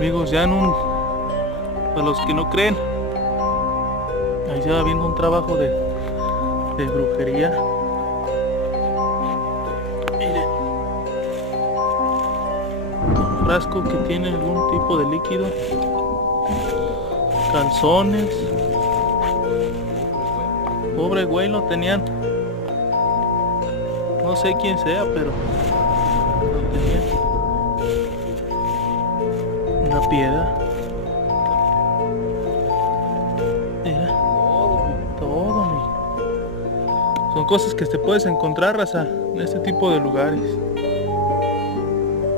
Amigos, ya en un... Para los que no creen, ahí se va viendo un trabajo de brujería. Miren, un frasco que tiene algún tipo de líquido, calzones. Pobre güey, lo tenían. No sé quién sea, pero lo tenían. Una piedra. Mira, todo, mi. Son cosas que te puedes encontrar, raza, en este tipo de lugares.